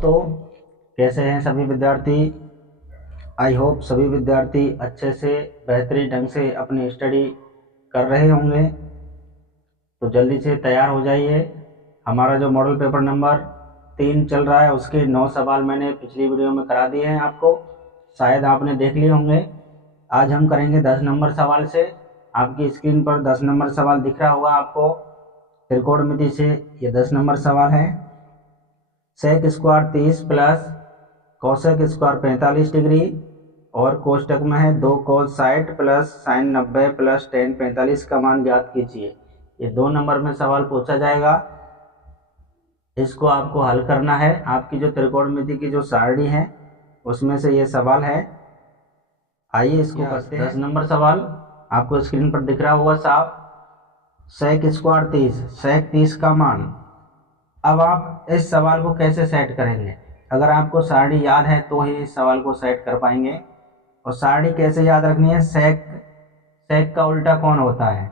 दोस्तों, कैसे हैं सभी विद्यार्थी। आई होप सभी विद्यार्थी अच्छे से बेहतरीन ढंग से अपनी स्टडी कर रहे होंगे। तो जल्दी से तैयार हो जाइए। हमारा जो मॉडल पेपर नंबर 3 चल रहा है उसके 9 सवाल मैंने पिछली वीडियो में करा दिए हैं आपको, शायद आपने देख लिए होंगे। आज हम करेंगे 10 नंबर सवाल से। आपकी स्क्रीन पर 10 नंबर सवाल दिख रहा होगा आपको। त्रिकोणमिति से ये 10 नंबर सवाल है। Sec square 30 plus cosec square 45 degree और कोष्टक में है 2 cos 60 plus sine 90 plus tan 45 का मान ज्ञात कीजिए। ये 2 नंबर में सवाल पूछा जाएगा। इसको आपको हल करना है। आपकी जो त्रिकोणमिति की जो सारणी है उसमें से ये सवाल है। आइए इसको करते हैं। 10 नंबर सवाल आपको स्क्रीन पर दिख रहा होगा साफ। सेक स्क्वायर 30, सेक 30 का मान। अब आप इस सवाल को कैसे सेट करेंगे? अगर आपको सारणी याद है तो ही इस सवाल को सेट कर पाएंगे। और सारणी कैसे याद रखनी है? सेक का उल्टा कौन होता है?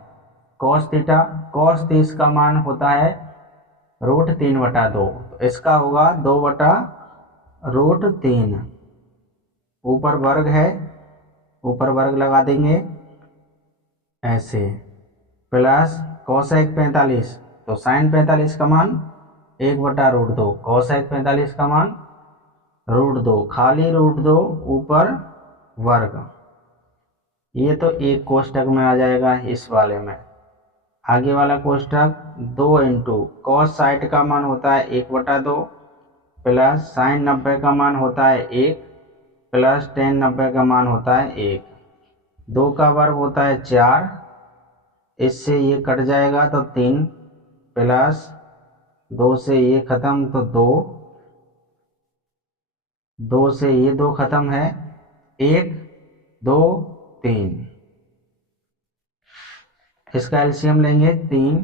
Cos theta. कॉस 30 का मान होता है √3/2। तो इसका होगा 2/√3। ऊपर वर्ग है, ऊपर वर्ग लगा देंगे ऐसे, प्लस कोसेक 45, तो साइन 45 का मान 1/√2। कोसेक 45 का मान √2, खाली √2 ऊपर वर्ग। ये तो एक कोष्टक में आ जाएगा इस वाले में। आगे वाला कोष्टक 2 इंटू कॉस 60 का मान होता है 1/2 प्लस साइन 90 का मान होता है 1 प्लस टेन 90 का मान होता है 1। 2 का वर्ग होता है 4, इससे ये कट जाएगा तो 3 प्लस 2 से ये खत्म तो 2 से ये 2 खत्म है, 1 2 3। इसका एलसीएम लेंगे 3,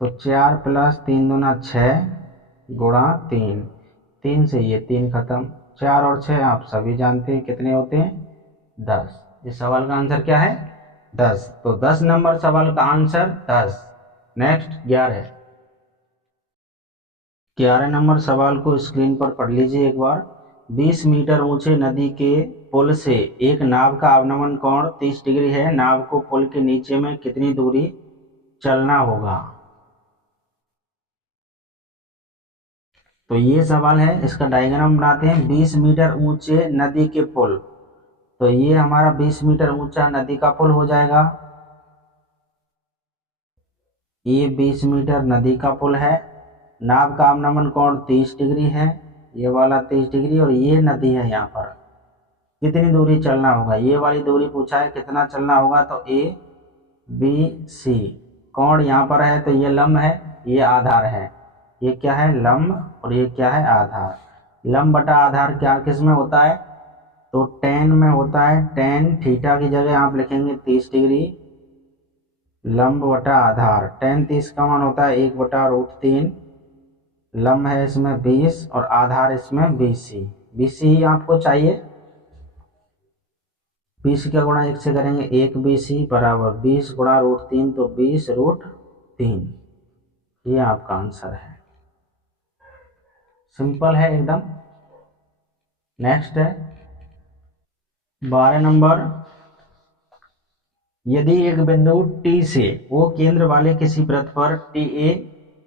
तो 4 प्लस 3 दूना 6 गुणा 3। 3 से ये 3 खत्म, 4 और 6 आप सभी जानते हैं कितने होते हैं? 10। इस सवाल का आंसर क्या है? 10। तो 10 नंबर सवाल का आंसर 10। नेक्स्ट 11 नंबर सवाल को स्क्रीन पर पढ़ लीजिए एक बार। 20 मीटर ऊंचे नदी के पुल से एक नाव का अवनमन कोण 30 डिग्री है। नाव को पुल के नीचे में कितनी दूरी चलना होगा? तो ये सवाल है, इसका डायग्राम बनाते हैं। 20 मीटर ऊंचे नदी के पुल, तो ये हमारा 20 मीटर ऊंचा नदी का पुल हो जाएगा। ये 20 मीटर नदी का पुल है। नाव का अवनमन कोण 30 डिग्री है, ये वाला 30 डिग्री, और ये नदी है। यहाँ पर कितनी दूरी चलना होगा? ये वाली दूरी पूछा है, कितना चलना होगा? तो ABC। कोण यहाँ पर है तो ये लंब है, ये आधार है। ये क्या है? लंब, और ये क्या है? आधार। लंब बटा आधार क्या किस में होता है? तो टेन में होता है। टेन थीटा की जगह आप लिखेंगे 30 डिग्री, लंब बटा आधार। टेन 30 का मान होता है 1/√3। लंब है इसमें 20 और आधार इसमें BC। BC ही आपको चाहिए। 20 का गुणा 1 से करेंगे 1BC बराबर 20 गुणा √3, तो 20√3। ये आपका आंसर है। सिंपल है एकदम। नेक्स्ट है 12 नंबर। यदि एक बिंदु T से O केंद्र वाले किसी वृत्त पर TA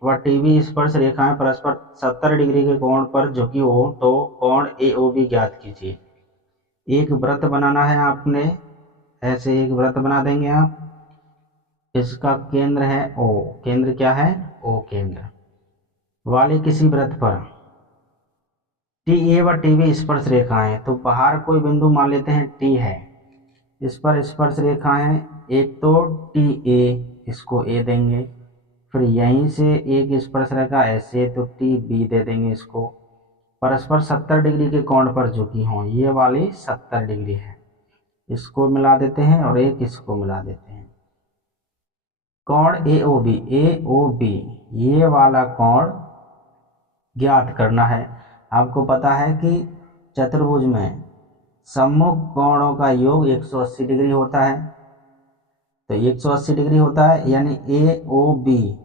व TB स्पर्श रेखाएं परस्पर 70 डिग्री के कोण पर झुकी हो तो कोण AOB ज्ञात कीजिए। एक वृत्त बनाना है आपने, ऐसे एक वृत्त बना देंगे आप। इसका केंद्र है O। केंद्र क्या है? O केंद्र वाले किसी वृत्त पर TA व TB स्पर्श रेखाएं, तो बाहर कोई बिंदु मान लेते हैं T है, इस पर स्पर्श रेखाएं। एक तो TA, इसको A देंगे, फिर यहीं से एक स्पर्श रेखा ऐसे, तो TB दे देंगे इसको। परस्पर 70 डिग्री के कोण पर झुकी हों, ये वाली 70 डिग्री है, इसको मिला देते हैं और एक इसको मिला देते हैं। कोण AOB, ये वाला कोण ज्ञात करना है। आपको पता है कि चतुर्भुज में सम्मुख कोणों का योग 180 डिग्री होता है, तो 180 डिग्री होता है, यानी AOB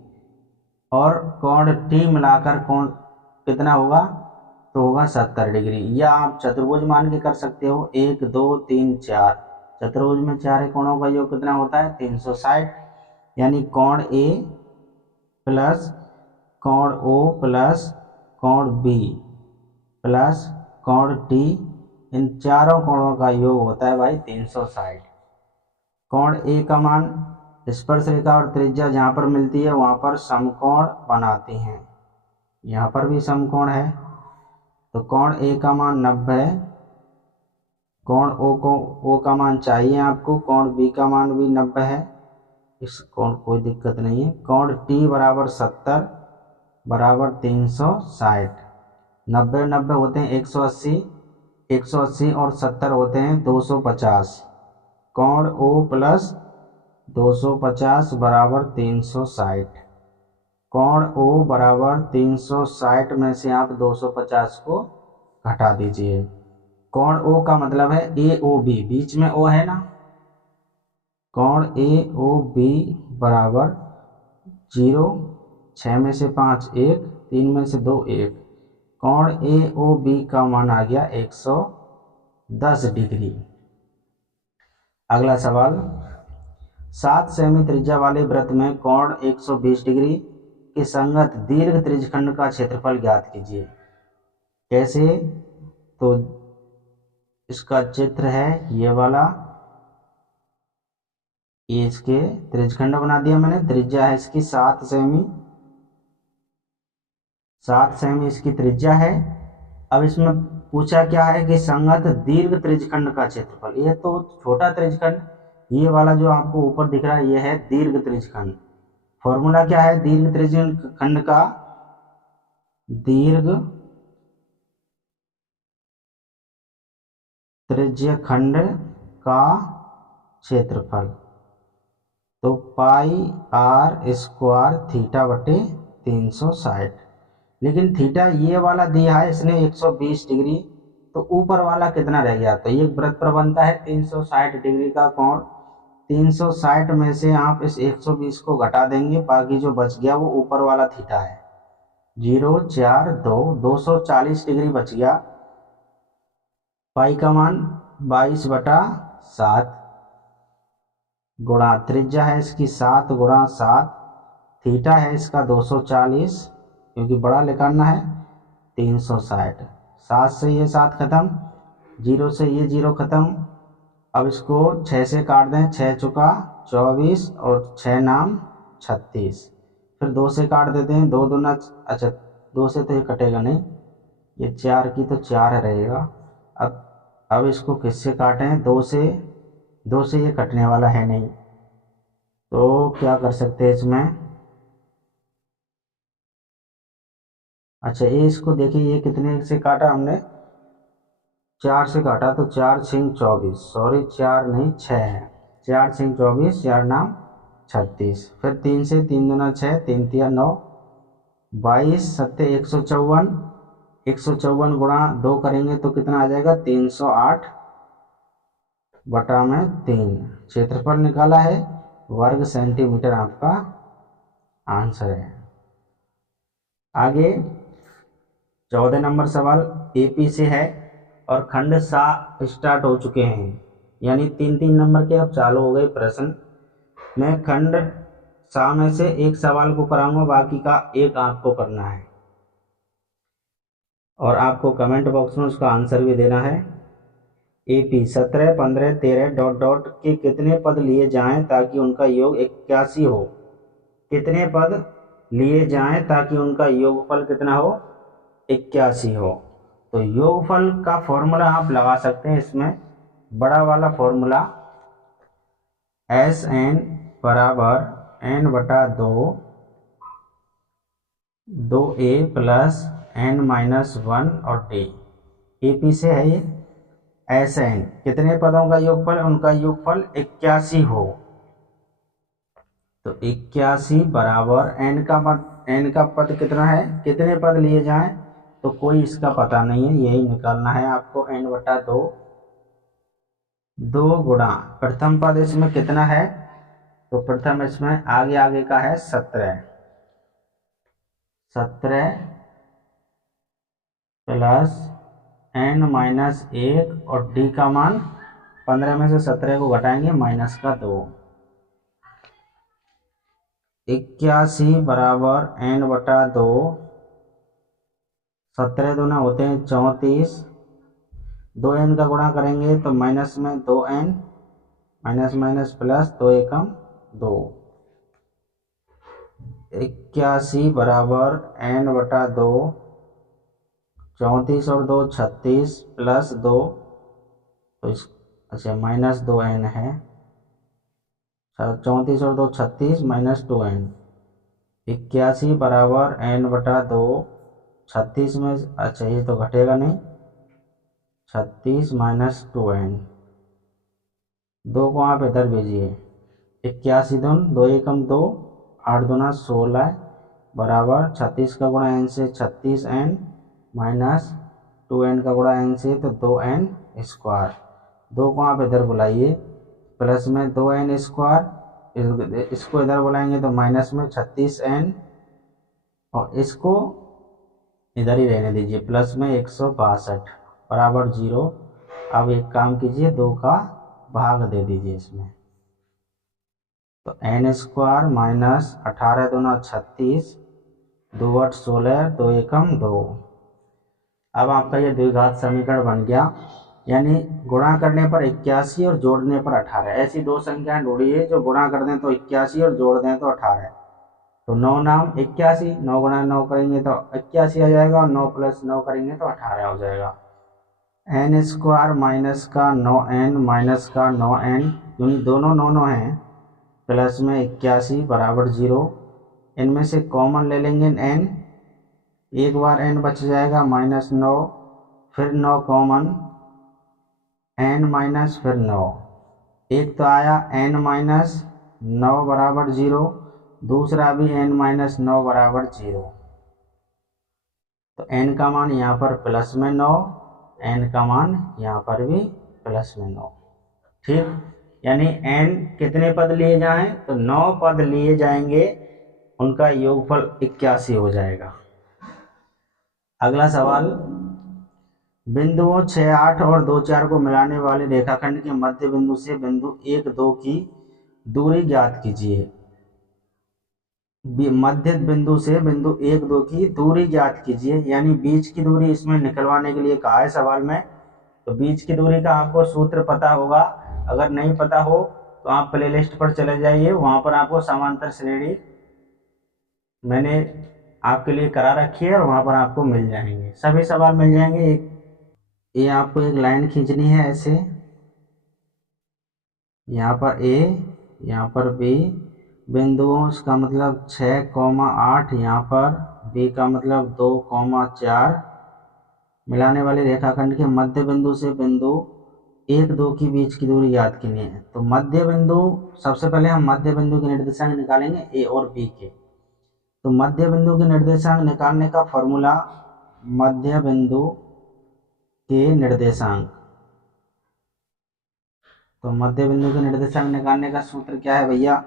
और कोण T मिलाकर कोण कितना होगा, तो होगा 70 डिग्री। या आप चतुर्भुज मान के कर सकते हो, 1 2 3 4, चतुर्भुज में चार कोणों का योग कितना होता है, 360। यानी कोण ए प्लस कोण ओ प्लस कोण बी प्लस कोण डी, इन चारों कोणों का योग होता है भाई 360। कोण ए का मान स्पर्श रेखा और त्रिज्या जहाँ पर मिलती है वहाँ पर समकोण बनाती हैं। यहाँ पर भी समकोण है, तो कोण ए का मान 90, कोण ओ का मान चाहिए आपको, कोण बी का मान भी 90 है, इस कोण कोई दिक्कत नहीं है। कोण टी बराबर 70 बराबर 360, 90 90 होते हैं 180, 180 और 70 होते हैं 250। कोण ओ प्लस 250 बराबर 360। कोण ओ बराबर 360 में से आप 250 को घटा दीजिए। कोण ओ का मतलब है ए ओ बी, बीच में ओ है ना, कोण ए ओ बी बराबर 0, 6 में से 5 1, 3 में से 2 1, कोण ए ओ बी का मान आ गया 110 डिग्री। अगला सवाल, 7 सेमी त्रिज्या वाले वृत्त में कोण 120 डिग्री के संगत दीर्घ त्रिज्यखंड का क्षेत्रफल ज्ञात कीजिए। कैसे, तो इसका चित्र है ये वाला, ये इसके त्रिज्यखंड बना दिया मैंने, त्रिज्या है इसकी 7 सेमी, 7 सेमी इसकी त्रिज्या है। अब इसमें पूछा क्या है कि संगत दीर्घ त्रिज्यखंड का क्षेत्रफल, ये तो छोटा त्रिज्यखंड, ये वाला जो आपको ऊपर दिख रहा है ये है दीर्घ त्रिज्यखंड। फॉर्मूला क्या है दीर्घ त्रिज्यखंड का, दीर्घ त्रिज्यखंड का क्षेत्रफल, तो पाई आर स्क्वायर थीटा बटे 360। लेकिन थीटा ये वाला दिया है इसने 120 डिग्री, तो ऊपर वाला कितना रह गया, तो ये वृत्त पर बनता है 360 डिग्री का कोण, 360 में से आप इस 120 को घटा देंगे, बाकी जो बच गया वो ऊपर वाला थीटा है, 0 4 2, 240 डिग्री बच गया। पाई का मान 22/7 गुणा त्रिज्या है इसकी 7 गुणा 7, थीटा है इसका 240 क्योंकि बड़ा निकालना है, 360। 7 से ये 7 खत्म, 0 से ये 0 खत्म। अब इसको 6 से काट दें, 6 चुका 24 और 6 नाम 36। फिर 2 से काट देते हैं, 2 दूना, अच्छा 2 से तो ये कटेगा नहीं, ये 4 की तो 4 रहेगा। अब इसको किससे काटें, 2 से, 2 से ये कटने वाला है नहीं, तो क्या कर सकते हैं इसमें, अच्छा ये इसको देखिए ये कितने से काटा हमने, 4 से काटा, तो 4 6 24, सॉरी 4 नहीं 6 है, 4 6 24, 4 नाम 36। फिर 3 से, 3 दूना 6, 3 तिया 9, 22 सत्ते 154, 154 गुणा 2 करेंगे तो कितना आ जाएगा, 308 बटा में 3। क्षेत्रफल निकाला है, वर्ग सेंटीमीटर आपका आंसर है। आगे 14 नंबर सवाल एपी से है और खंड सा स्टार्ट हो चुके हैं, यानी 3-3 नंबर के अब चालू हो गए प्रश्न। मैं खंड सा में से एक सवाल को कराऊंगा, बाकी का एक आपको करना है और आपको कमेंट बॉक्स में उसका आंसर भी देना है। एपी 17 15 13 डॉट डॉट के कितने पद लिए जाएं ताकि उनका योग 81 हो, कितने पद लिए जाएं ताकि उनका योगफल कितना हो, 81 हो। तो योगफल का फॉर्मूला आप लगा सकते हैं, इसमें बड़ा वाला फॉर्मूला एस एन बराबर एन बटा 2 2a प्लस n माइनस 1 और डी। एपी से है ये, एस एन कितने पदों का योगफल, उनका योगफल 81 हो, तो 81 बराबर n का पद कितना है, कितने पद लिए जाएं, तो कोई इसका पता नहीं है, यही निकालना है आपको, n बटा 2 2 गुणा प्रथम पद इसमें कितना है, तो प्रथम इसमें आगे का है 17 प्लस n माइनस 1 और d का मान 15 में से 17 को घटाएंगे माइनस का 2। 81 बराबर n बटा 2, 17 दूना होते हैं 34, 2n का गुणा करेंगे तो माइनस में 2n, माइनस माइनस प्लस 2 एकम 2। 81 बराबर n बटा 2, 34 और 2 36 प्लस 2, तो इस अच्छा माइनस 2n है। 34 और 2 36 माइनस 2n। 81 बराबर n बटा 2, 36 में अच्छा ये तो घटेगा नहीं, 36 माइनस 2n। 2 को आप इधर भेजिए। 81 दून 2 एकम 2, 8 दूना 16 बराबर 36 का गुणा n से 36n माइनस 2n का गुणा n से तो 2n स्क्वायर। 2 को आप इधर बुलाइए, प्लस में 2n स्क्वायर, इसको इधर बुलाएंगे तो माइनस में 36n और इसको इधर ही रहने दीजिए, प्लस में 162 बराबर 0। अब एक काम कीजिए, 2 का भाग दे दीजिए इसमें, तो n स्क्वायर माइनस 18 दूना 36, 2 8 16, 2 एकम 2। अब आपका ये द्विघात समीकरण बन गया, यानी गुणा करने पर 81 और जोड़ने पर 18। ऐसी दो संख्याएं ढूंढिए जो गुणा कर दें तो 81 और जोड़ दें तो 18। तो 9 नाम 81, 9 गुणा 9 करेंगे तो 81 आ जाएगा और 9 प्लस 9 करेंगे तो 18 हो जाएगा। n स्क्वायर माइनस का 9n माइनस का 9n, क्योंकि दोनों 9 हैं, प्लस में 81 बराबर 0। इनमें से कॉमन ले लेंगे n, एक बार n बच जाएगा माइनस 9, फिर 9 कॉमन, n माइनस फिर 9, एक तो आया n माइनस 9 बराबर 0, दूसरा भी n माइनस 9 बराबर 0। तो n का मान यहाँ पर प्लस में 9, n का मान यहाँ पर भी प्लस में 9। ठीक, यानी n कितने पद लिए जाएं तो 9 पद लिए जाएंगे, उनका योगफल 81 हो जाएगा। अगला सवाल, बिंदुओं 6 8 और 2 4 को मिलाने वाले रेखाखंड के मध्य बिंदु से बिंदु 1 2 की दूरी ज्ञात कीजिए। मध्य बिंदु से बिंदु 1 2 की दूरी ज्ञात कीजिए, यानी बीच की दूरी इसमें निकलवाने के लिए कहा है सवाल में। तो बीच की दूरी का आपको सूत्र पता होगा, अगर नहीं पता हो तो आप प्लेलिस्ट पर चले जाइए, वहां पर आपको समांतर श्रेणी मैंने आपके लिए करा रखी है और वहां पर आपको मिल जाएंगे, सभी सवाल मिल जाएंगे। ये आपको एक लाइन खींचनी है ऐसे, यहाँ पर A, यहाँ पर B, बिंदुओं का मतलब 6,8, यहाँ पर B का मतलब 2,4, मिलाने वाले रेखाखंड के मध्य बिंदु से बिंदु 1 2 की बीच की दूरी याद करनी है। तो मध्य बिंदु, सबसे पहले हम मध्य बिंदु के निर्देशांक निकालेंगे A और B के। तो मध्य बिंदु के निर्देशांक निकालने का फॉर्मूला, मध्य बिंदु के निर्देशांक, तो मध्य बिंदु के निर्देशांक निकालने का सूत्र क्या है भैया,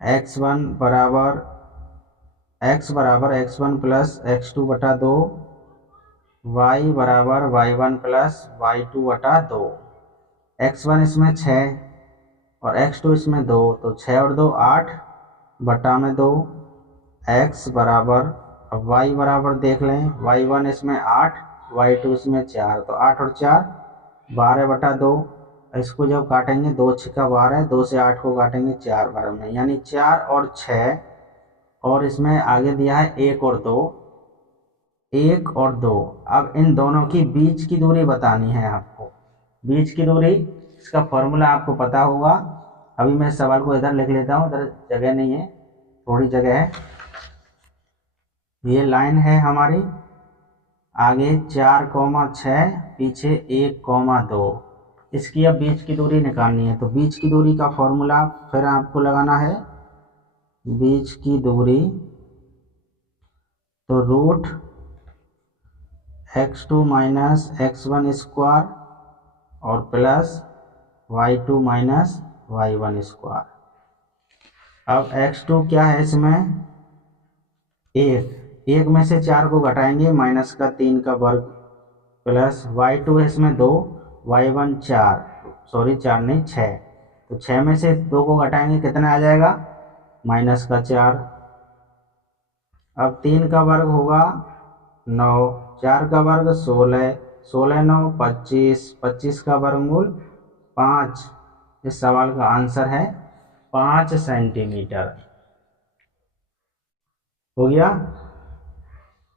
x1 बराबर x1 प्लस x2 बटा 2, y बराबर y1 प्लस y2 बटा 2। x1 इसमें 6 और x2 इसमें 2, तो 6 और 2 8 बटा में 2, x बराबर, अब y बराबर देख लें, y1 इसमें 8, y2 इसमें 4, तो 8 और 4 12 बटा 2। इसको जब काटेंगे 2 छिका 12, 2 से 8 को काटेंगे 4 12 में, यानी 4 और 6, और इसमें आगे दिया है 1 और 2, 1 और 2। अब इन दोनों की बीच की दूरी बतानी है आपको। बीच की दूरी, इसका फॉर्मूला आपको पता होगा। अभी मैं सवाल को इधर लिख लेता हूँ, इधर जगह नहीं है, थोड़ी जगह है। ये लाइन है हमारी, आगे 4,6, पीछे 1,2, इसकी अब बीच की दूरी निकालनी है। तो बीच की दूरी का फॉर्मूला फिर आपको लगाना है, बीच की दूरी, तो root x2 minus x1 square और plus y2 minus y1 square. अब x2 क्या है इसमें 1, 1 में से 4 को घटाएंगे, -3 का वर्ग प्लस y2 है इसमें 2, y1 4, सॉरी 4 नहीं 6, तो 6 में से 2 को घटाएंगे कितना आ जाएगा, -4। अब 3 का वर्ग होगा 9, 4 का वर्ग 16, 16 9 25, 25 का वर्गमूल 5। इस सवाल का आंसर है 5 सेंटीमीटर। हो गया।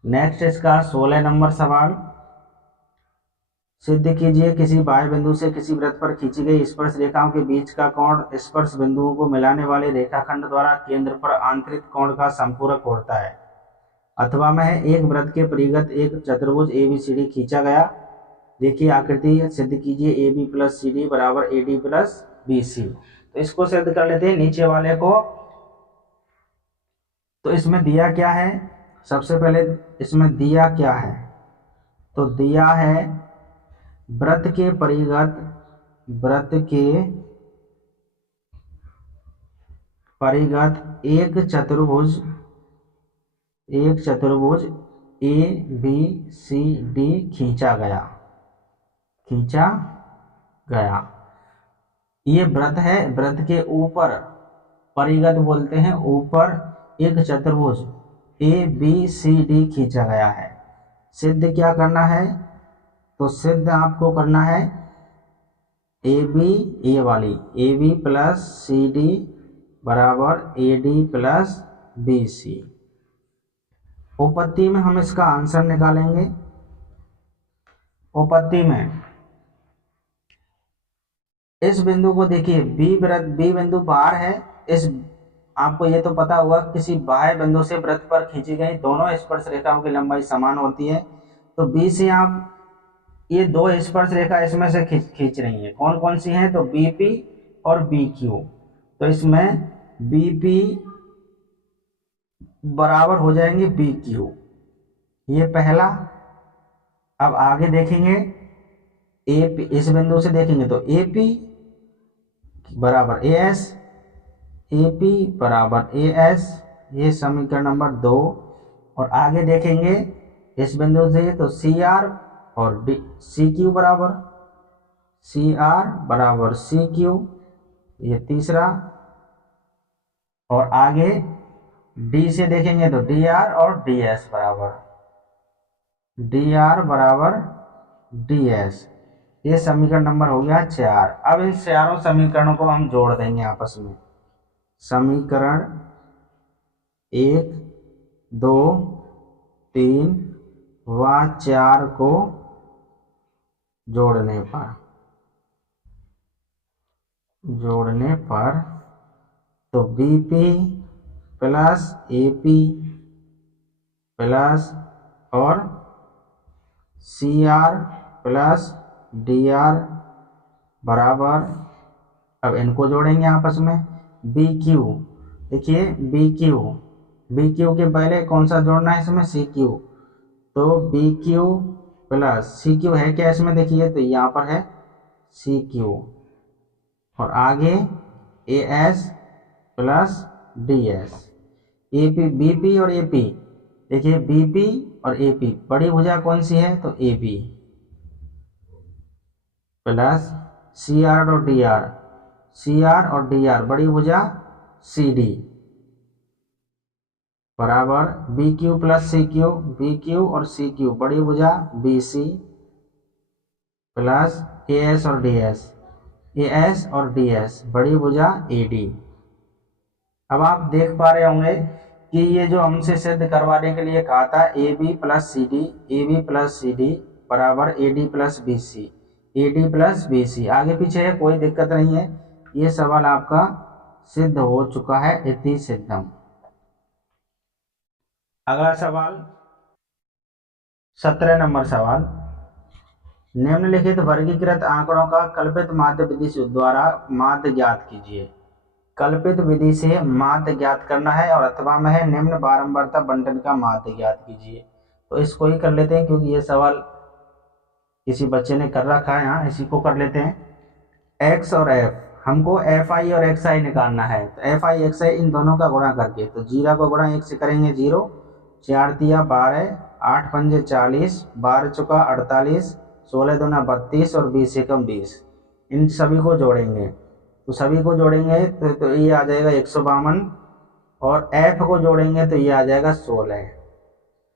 नेक्स्ट इसका 16 नंबर सवाल, सिद्ध कीजिए किसी बाह्य बिंदु से किसी वृत्त पर खींची गई स्पर्श रेखाओं के बीच का कोण स्पर्श बिंदुओं को मिलाने वाले रेखाखंड द्वारा केंद्र पर आंतरिक कोण का संपूरक होता है। अथवा में एक वृत्त के परिगत एक चतुर्भुज ABCD खींचा गया। देखिए आकृति, सिद्ध कीजिए AB प्लस CD बराबर AD प्लस BC। तो इसको सिद्ध कर लेते हैं नीचे वाले को। तो इसमें दिया क्या है, सबसे पहले इसमें दिया क्या है, तो दिया है वृत्त के परिगत एक चतुर्भुज ABCD खींचा गया। ये वृत्त है, वृत्त के ऊपर परिगत बोलते हैं, ऊपर एक चतुर्भुज ABCD खींचा गया है। सिद्ध क्या करना है, तो सिद्ध आपको करना है AB प्लस CD बराबर AD प्लस BC। उपपत्ति में हम इसका आंसर निकालेंगे। उपपत्ति में इस बिंदु को देखिए, बी बिंदु बाहर है। इस आपको ये तो पता हुआ किसी बाह्य बिंदु से वृत्त पर खींची गई दोनों स्पर्श रेखाओं की लंबाई समान होती है। तो बी से आप ये 2 स्पर्श रेखा इसमें से खींच रही हैं, कौन कौन सी हैं, तो BP और BQ। तो इसमें BP बराबर हो जाएंगे BQ, ये पहला। अब आगे देखेंगे AP, इस बिंदु से देखेंगे तो AP बराबर AS, AP बराबर AS, ये समीकरण नंबर 2। और आगे देखेंगे इस बिंदु से तो CR और CQ बराबर CQ, ये तीसरा। और आगे D से देखेंगे तो DR और DS बराबर DS, ये समीकरण नंबर हो गया 4। अब इन चारों समीकरणों को हम जोड़ देंगे आपस में। समीकरण 1 2 3 व 4 को जोड़ने पर तो BP प्लस AP प्लस और CR प्लस DR बराबर, अब इनको जोड़ेंगे आपस में, BQ। देखिए BQ के पहले कौन सा जोड़ना है इसमें, CQ। तो BQ प्लस CQ है क्या इसमें, देखिए तो यहाँ पर है CQ। और आगे AS प्लस DS। BP और AP, देखिए BP और AP, बड़ी भुजा कौन सी है, तो AB प्लस CR और DR, बड़ी भुजा CD बराबर BQ प्लस CQ, BQ और CQ, बड़ी भुजा BC प्लस AS और DS, बड़ी भुजा AD। अब आप देख पा रहे होंगे कि ये जो हमसे सिद्ध करवाने के लिए कहा था AB प्लस CD बराबर AD प्लस BC, आगे पीछे है कोई दिक्कत नहीं है, ये सवाल आपका सिद्ध हो चुका है, इति सिद्धम। अगला सवाल 17 नंबर सवाल, निम्नलिखित वर्गीकृत आंकड़ों का कल्पित माध्य विधि द्वारा माध्य ज्ञात कीजिए। कल्पित विधि से माध्य ज्ञात करना है और अथवा में है निम्न बारंबारता बंटन का माध्य ज्ञात कीजिए। तो इसको ही कर लेते हैं क्योंकि ये सवाल किसी बच्चे ने कर रखा है, यहाँ इसी को कर लेते हैं। X और F, हमको FI और XI निकालना है। तो FI XI इन दोनों का गुणा करके, तो 0 को गुणा 1 से करेंगे 0, 4 तिया 12, 8 पंजे 40, 12 चौका 48, 16 दूना 32 और 20 एकम 20। इन सभी को जोड़ेंगे तो सभी को जोड़ेंगे तो ये आ जाएगा 152 और एफ को जोड़ेंगे तो ये आ जाएगा 16।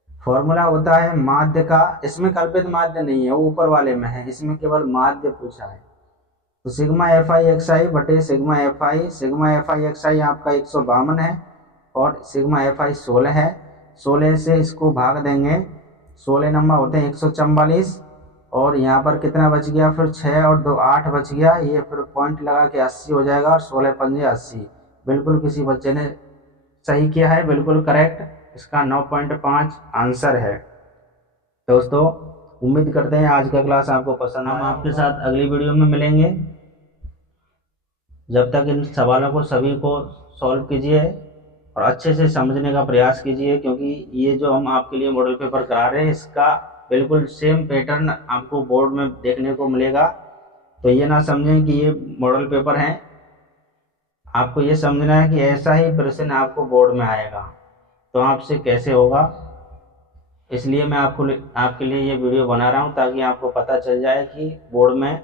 फॉर्मूला होता है माध्य का, इसमें कल्पित माध्य नहीं है, वो ऊपर वाले में है, इसमें केवल माध्य पूछा है। तो सिग्मा एफ आई एक्स आई बटे सिग्मा एफ आई एक्स आई आपका 152 है और सिग्मा एफ आई 16 है। 16 से इसको भाग देंगे, 16 नंबर होते हैं 144 और यहाँ पर कितना बच गया, फिर 6 और 2 8 बच गया, ये फिर पॉइंट लगा के 80 हो जाएगा और 16 पंजे 80। बिल्कुल किसी बच्चे ने सही किया है, बिल्कुल करेक्ट, इसका 9.5 आंसर है। दोस्तों उम्मीद करते हैं आज का क्लास आपको पसंद आया। हम आपके साथ अगली वीडियो में मिलेंगे। जब तक इन सवालों को सभी को सॉल्व कीजिए और अच्छे से समझने का प्रयास कीजिए, क्योंकि ये जो हम आपके लिए मॉडल पेपर करा रहे हैं इसका बिल्कुल सेम पैटर्न आपको बोर्ड में देखने को मिलेगा। तो ये ना समझें कि ये मॉडल पेपर हैं, आपको ये समझना है कि ऐसा ही प्रश्न आपको बोर्ड में आएगा, तो आपसे कैसे होगा। इसलिए मैं आपके लिए ये वीडियो बना रहा हूँ ताकि आपको पता चल जाए कि बोर्ड में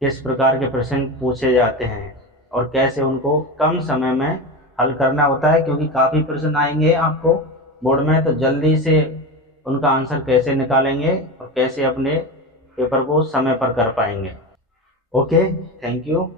किस प्रकार के प्रश्न पूछे जाते हैं और कैसे उनको कम समय में हल करना होता है, क्योंकि काफ़ी प्रश्न आएंगे आपको बोर्ड में, तो जल्दी से उनका आंसर कैसे निकालेंगे और कैसे अपने पेपर को समय पर कर पाएंगे। Okay, thank you.